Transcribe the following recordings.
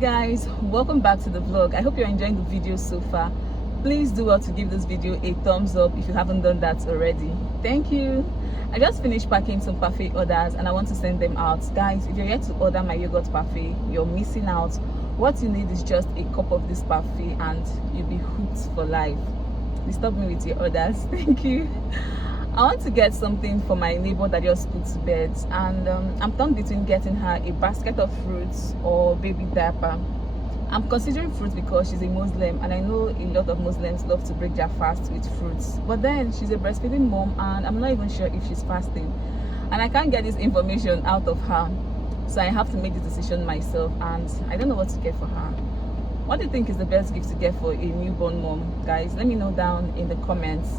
Guys, welcome back to the vlog. I hope you're enjoying the video so far. Please do well to give this video a thumbs up if you haven't done that already. Thank you. I just finished packing some parfait orders and I want to send them out. Guys, if you're yet to order my yogurt parfait, you're missing out. What you need is just a cup of this parfait and you'll be hooked for life. Disturb me with your orders. Thank you. I want to get something for my neighbor that just put to bed, and I'm torn between getting her a basket of fruits or baby diaper. I'm considering fruits because she's a Muslim and I know a lot of Muslims love to break their fast with fruits, but then she's a breastfeeding mom and I'm not even sure if she's fasting and I can't get this information out of her, so I have to make the decision myself and I don't know what to get for her. What do you think is the best gift to get for a newborn mom? Guys, let me know down in the comments.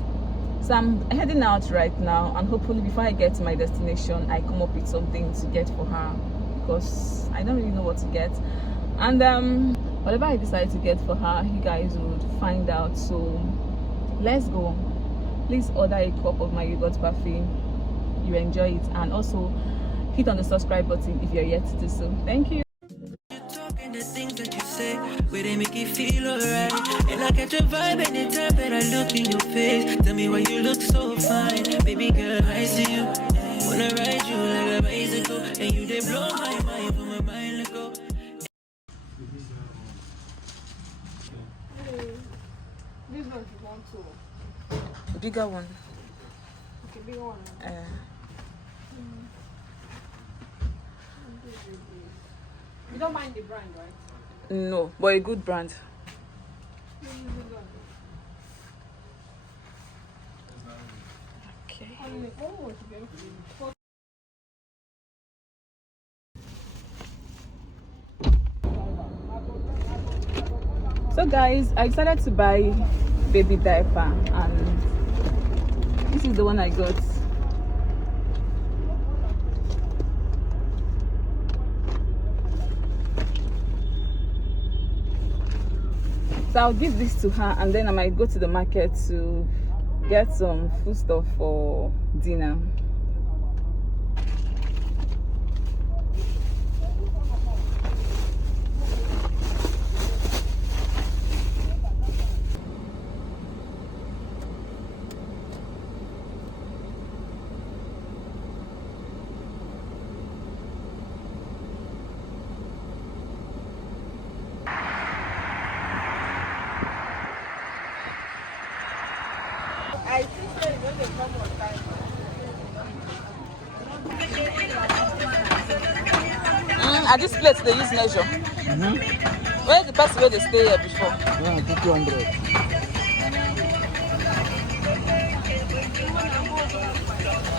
So I'm heading out right now and hopefully before I get to my destination I come up with something to get for her because I don't really know what to get, and whatever I decide to get for her you guys would find out. So let's go. Please order a cup of my yogurt parfait. You enjoy it, and also hit on the subscribe button if you're yet to do so. Thank you. The things that you say, where they make you feel alright. And I catch a vibe anytime that I look in your face. Tell me why you look so fine. Baby girl, I see you. Wanna ride you like a bicycle. And you they blow my mind from my mind let go. Hey, this one you want to? Bigger one. Okay, big one. You don't mind the brand, right? No, but a good brand. Okay. So guys, I decided to buy baby diaper and this is the one I got. So I'll give this to her and then I might go to the market to get some food stuff for dinner. I think that when they come on time. At this place they use measure. Where is the person where they stay here before? 200.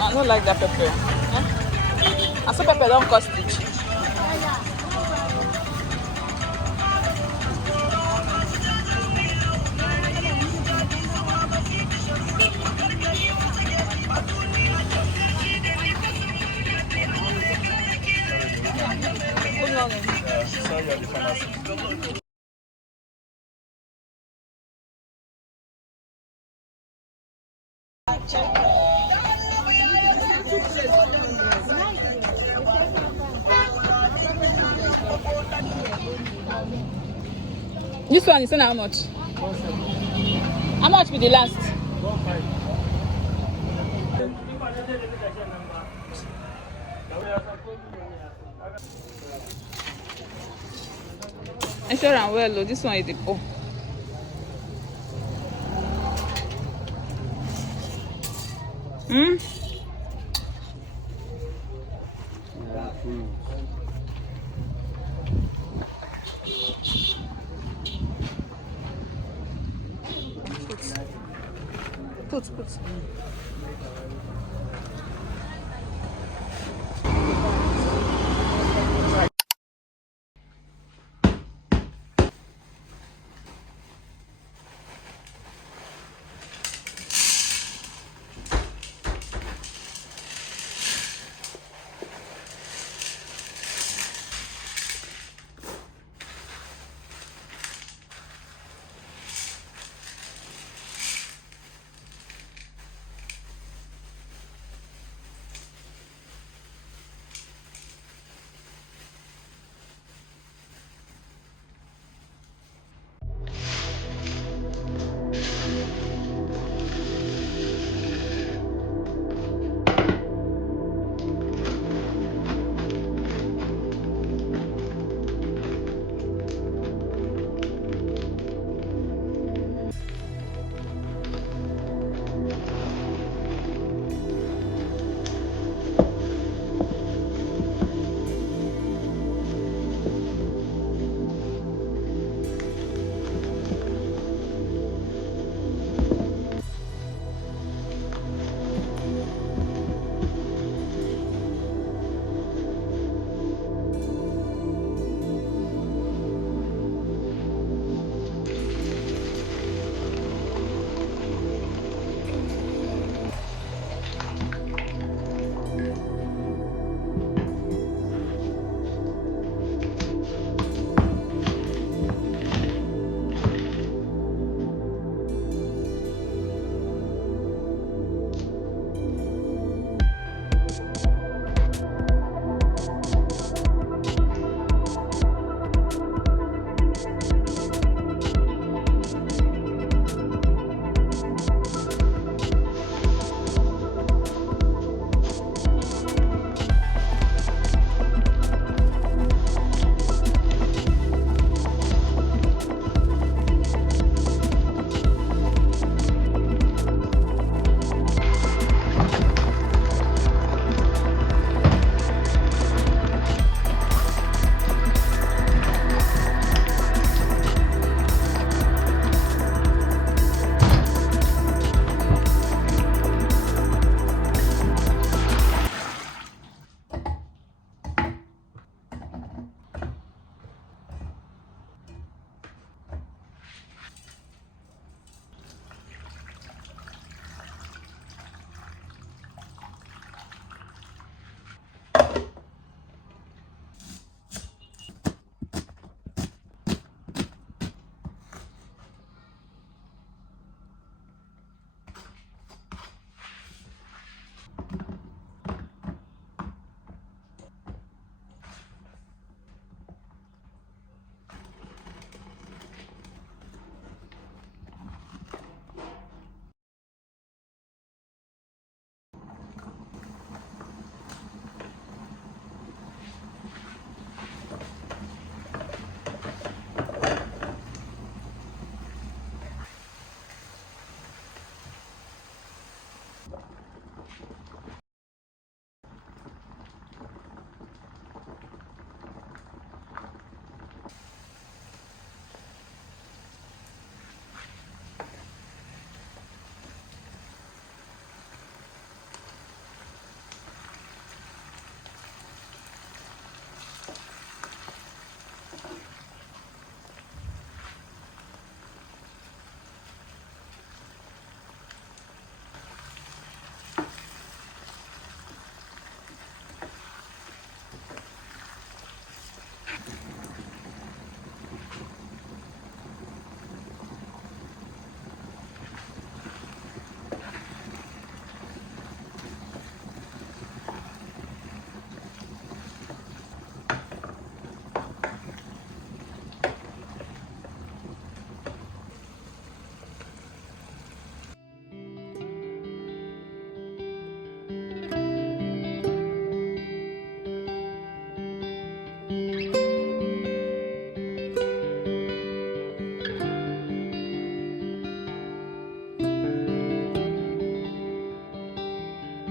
I don't like that pepper. Huh? I saw pepper don't cost it. This one is how much? How much be the last? I'm sure I'm well though. This one is the poor. Put.